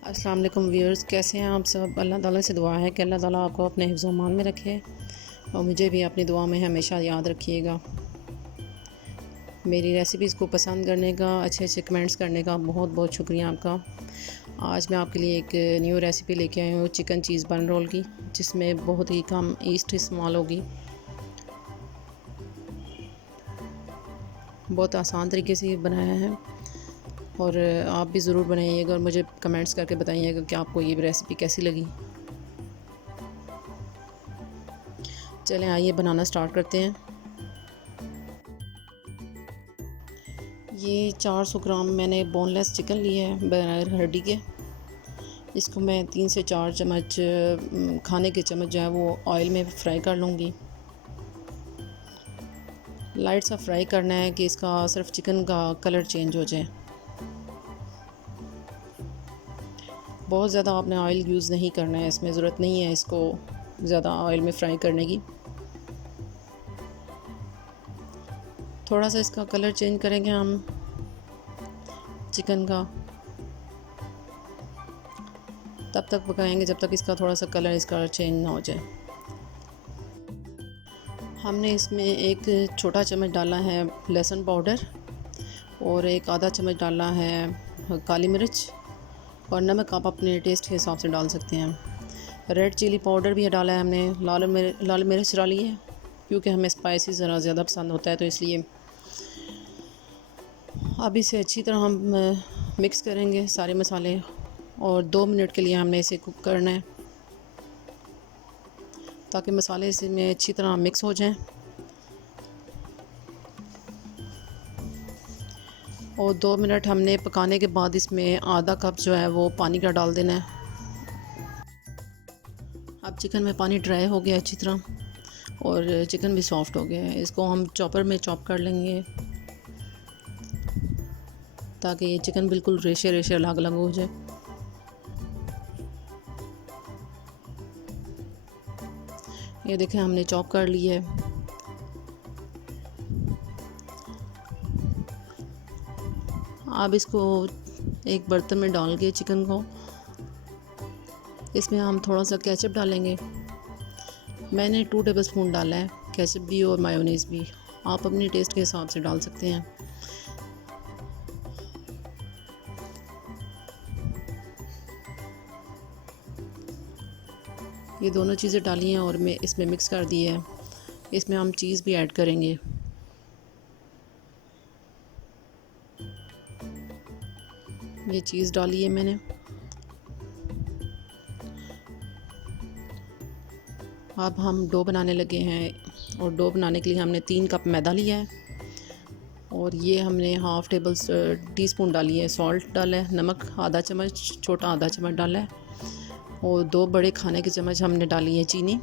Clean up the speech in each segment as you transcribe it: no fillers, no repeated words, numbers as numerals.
अस्सलाम वालेकुम व्यूअर्स, कैसे हैं आप सब। अल्लाह ताला से दुआ है कि अल्लाह ताला आपको अपने हिफ्ज़ व अमान में रखे और मुझे भी अपनी दुआ में हमेशा याद रखिएगा। मेरी रेसिपीज़ को पसंद करने का, अच्छे अच्छे कमेंट्स करने का बहुत बहुत शुक्रिया आपका। आज मैं आपके लिए एक न्यू रेसिपी लेके आई हूँ चिकन चीज़ बन रोल की, जिसमें बहुत ही कम ईस्ट इस्तेमाल होगी। बहुत आसान तरीके से बनाया है और आप भी ज़रूर बनाइएगा और मुझे कमेंट्स करके बताइएगा कि आपको ये रेसिपी कैसी लगी। चलें आइए बनाना स्टार्ट करते हैं। ये 400 ग्राम मैंने बोनलेस चिकन लिया है बगैर हड्डी के। इसको मैं 3 से 4 चम्मच खाने के चम्मच जो है वो ऑयल में फ्राई कर लूँगी। लाइट सा फ्राई करना है कि इसका सिर्फ चिकन का कलर चेंज हो जाए। बहुत ज़्यादा आपने ऑयल यूज़ नहीं करना है, इसमें ज़रूरत नहीं है इसको ज़्यादा ऑयल में फ्राई करने की। थोड़ा सा इसका कलर चेंज करेंगे हम चिकन का, तब तक पकाएंगे जब तक इसका थोड़ा सा कलर इसका चेंज ना हो जाए। हमने इसमें एक छोटा चम्मच डाला है लहसुन पाउडर और एक आधा चम्मच डाला है काली मिर्च और नमक आप अपने टेस्ट के हिसाब से डाल सकते हैं। रेड चिली पाउडर भी डाला है हमने, लाल मिर्च डाली है क्योंकि हमें स्पाइसी ज़रा ज़्यादा पसंद होता है, तो इसलिए। अब इसे अच्छी तरह हम मिक्स करेंगे सारे मसाले और 2 मिनट के लिए हमने इसे कुक करना है ताकि मसाले इसमें अच्छी तरह मिक्स हो जाएं। और 2 मिनट हमने पकाने के बाद इसमें आधा कप जो है वो पानी का डाल देना है। अब चिकन में पानी ड्राई हो गया अच्छी तरह और चिकन भी सॉफ्ट हो गया है। इसको हम चॉपर में चॉप कर लेंगे ताकि ये चिकन बिल्कुल रेशे रेशे अलग अलग हो जाए। ये देखें हमने चॉप कर लिया है। अब इसको एक बर्तन में डाल के चिकन को, इसमें हम थोड़ा सा केचप डालेंगे। मैंने 2 टेबलस्पून डाला है केचप भी और मायोनीज़ भी, आप अपनी टेस्ट के हिसाब से डाल सकते हैं। ये दोनों चीज़ें डाली हैं और मैं इसमें मिक्स कर दी है। इसमें हम चीज़ भी ऐड करेंगे। ये चीज़ डाली है मैंने। अब हम डो बनाने लगे हैं और डो बनाने के लिए हमने 3 कप मैदा लिया है और ये हमने हाफ़ टीस्पून डाली है सॉल्ट डाला है, नमक आधा चम्मच, छोटा आधा चम्मच डाला है और 2 बड़े खाने के चम्मच हमने डाली है चीनी।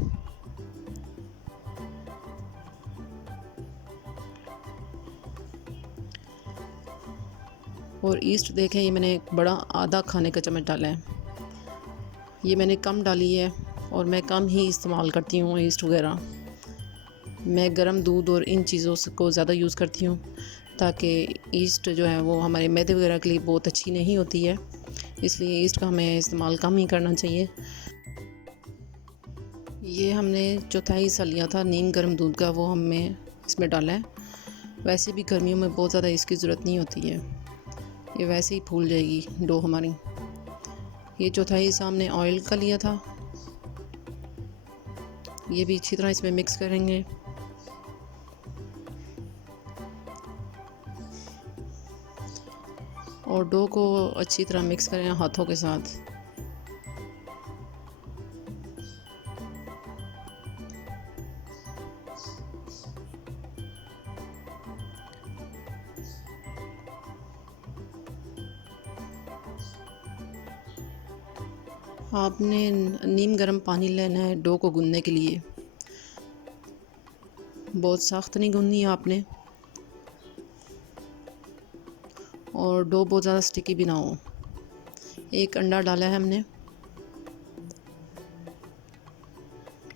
और ईस्ट देखें, ये मैंने एक बड़ा आधा खाने का चम्मच डाला है। ये मैंने कम डाली है और मैं कम ही इस्तेमाल करती हूँ ईस्ट वगैरह। मैं गर्म दूध और इन चीज़ों को ज़्यादा यूज़ करती हूँ ताकि ईस्ट जो है वो हमारे मैदे वगैरह के लिए बहुत अच्छी नहीं होती है, इसलिए ईस्ट का हमें इस्तेमाल कम ही करना चाहिए। ये हमने चौथाई हिस्सा लिया था नीम गर्म दूध का, वो हमें इसमें डाला है। वैसे भी गर्मियों में बहुत ज़्यादा इसकी ज़रूरत नहीं होती है, ये वैसे ही फूल जाएगी डो हमारी। ये चौथाई हिस्सा हमने ऑयल का लिया था, ये भी अच्छी तरह इसमें मिक्स करेंगे। और डो को अच्छी तरह मिक्स करें हाथों के साथ। आपने नीम गर्म पानी लेना है डो को गूंदने के लिए। बहुत सख्त नहीं गूंदनी है आपने और डो बहुत ज़्यादा स्टिकी भी ना हो। एक अंडा डाला है हमने,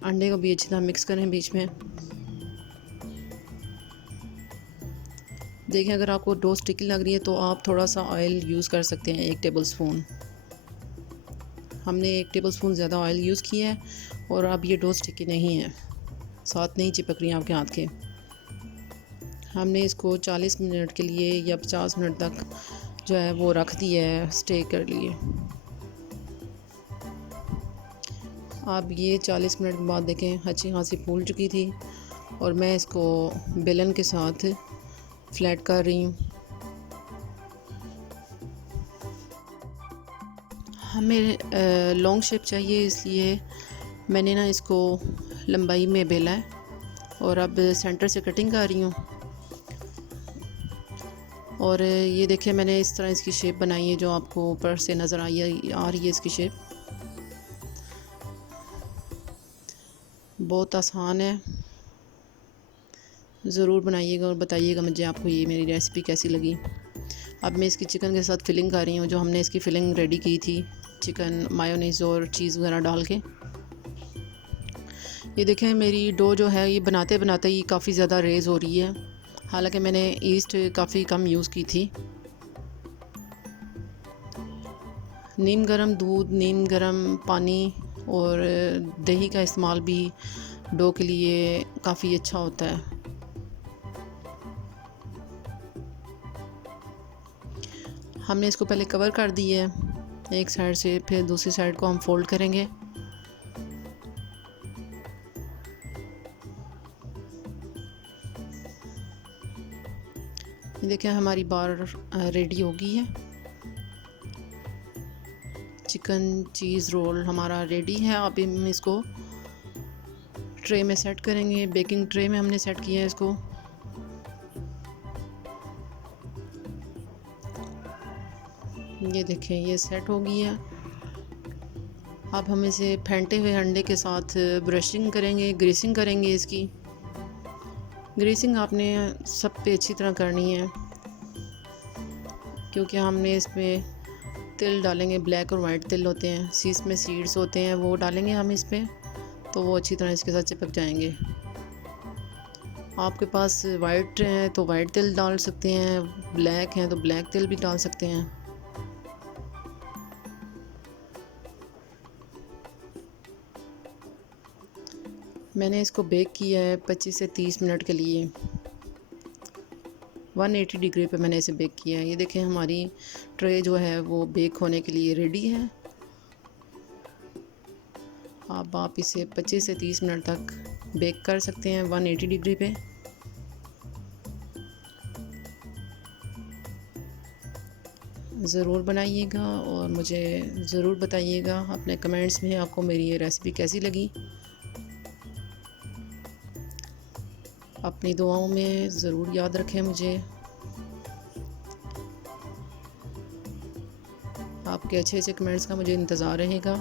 अंडे को भी अच्छी तरह मिक्स करें बीच में। देखें अगर आपको डो स्टिकी लग रही है तो आप थोड़ा सा ऑयल यूज़ कर सकते हैं, 1 टेबल स्पून। हमने 1 टेबलस्पून ज़्यादा ऑयल यूज़ किया है और अब ये डो स्टिकी नहीं है, साथ नहीं चिपक रही हैं आपके हाथ के। हमने इसको 40 मिनट के लिए या 50 मिनट तक जो है वो रख दिया है स्टे कर लिए। अब ये 40 मिनट के बाद देखें अच्छी खासी फूल चुकी थी और मैं इसको बेलन के साथ फ्लैट कर रही हूँ। हमें लॉन्ग शेप चाहिए, इसलिए मैंने ना इसको लंबाई में बेला है और अब सेंटर से कटिंग कर रही हूँ। और ये देखिए मैंने इस तरह इसकी शेप बनाई है जो आपको ऊपर से नज़र आ रही है इसकी शेप। बहुत आसान है, ज़रूर बनाइएगा और बताइएगा मुझे आपको ये मेरी रेसिपी कैसी लगी। अब मैं इसकी चिकन के साथ फिलिंग कर रही हूँ, जो हमने इसकी फिलिंग रेडी की थी चिकन मायोनीज़ और चीज़ वगैरह डाल के। ये देखें मेरी डो जो है ये बनाते बनाते ही काफ़ी ज़्यादा रेज़ हो रही है, हालांकि मैंने ईस्ट काफ़ी कम यूज़ की थी। नीम गर्म दूध, नीम गर्म पानी और दही का इस्तेमाल भी डो के लिए काफ़ी अच्छा होता है। हमने इसको पहले कवर कर दिया है एक साइड से, फिर दूसरी साइड को हम फोल्ड करेंगे। देखिए हमारी बार रेडी हो गई है। चिकन चीज़ रोल हमारा रेडी है। अब हम इसको ट्रे में सेट करेंगे। बेकिंग ट्रे में हमने सेट किया है इसको। ये देखें ये सेट हो गई है। अब हम इसे फेंटे हुए अंडे के साथ ब्रशिंग करेंगे, ग्रीसिंग करेंगे। इसकी ग्रीसिंग आपने सब पे अच्छी तरह करनी है, क्योंकि हमने इसमें तिल डालेंगे। ब्लैक और वाइट तिल होते हैं, इसमें सीड्स होते हैं, वो डालेंगे हम इस पर, तो वो अच्छी तरह इसके साथ चिपक जाएंगे। आपके पास वाइट है तो वाइट तिल डाल सकते हैं, ब्लैक है तो ब्लैक तिल भी डाल सकते हैं। मैंने इसको बेक किया है 25 से 30 मिनट के लिए। 180 डिग्री पे मैंने इसे बेक किया है। ये देखें हमारी ट्रे जो है वो बेक होने के लिए रेडी है। अब आप इसे 25 से 30 मिनट तक बेक कर सकते हैं 180 डिग्री पे। ज़रूर बनाइएगा और मुझे ज़रूर बताइएगा अपने कमेंट्स में आपको मेरी ये रेसिपी कैसी लगी। अपनी दुआओं में ज़रूर याद रखें मुझे। आपके अच्छे अच्छे कमेंट्स का मुझे इंतज़ार रहेगा।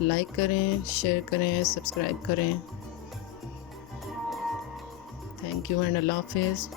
लाइक करें, शेयर करें, सब्सक्राइब करें। थैंक यू एंड अल्लाह हाफ़िज़।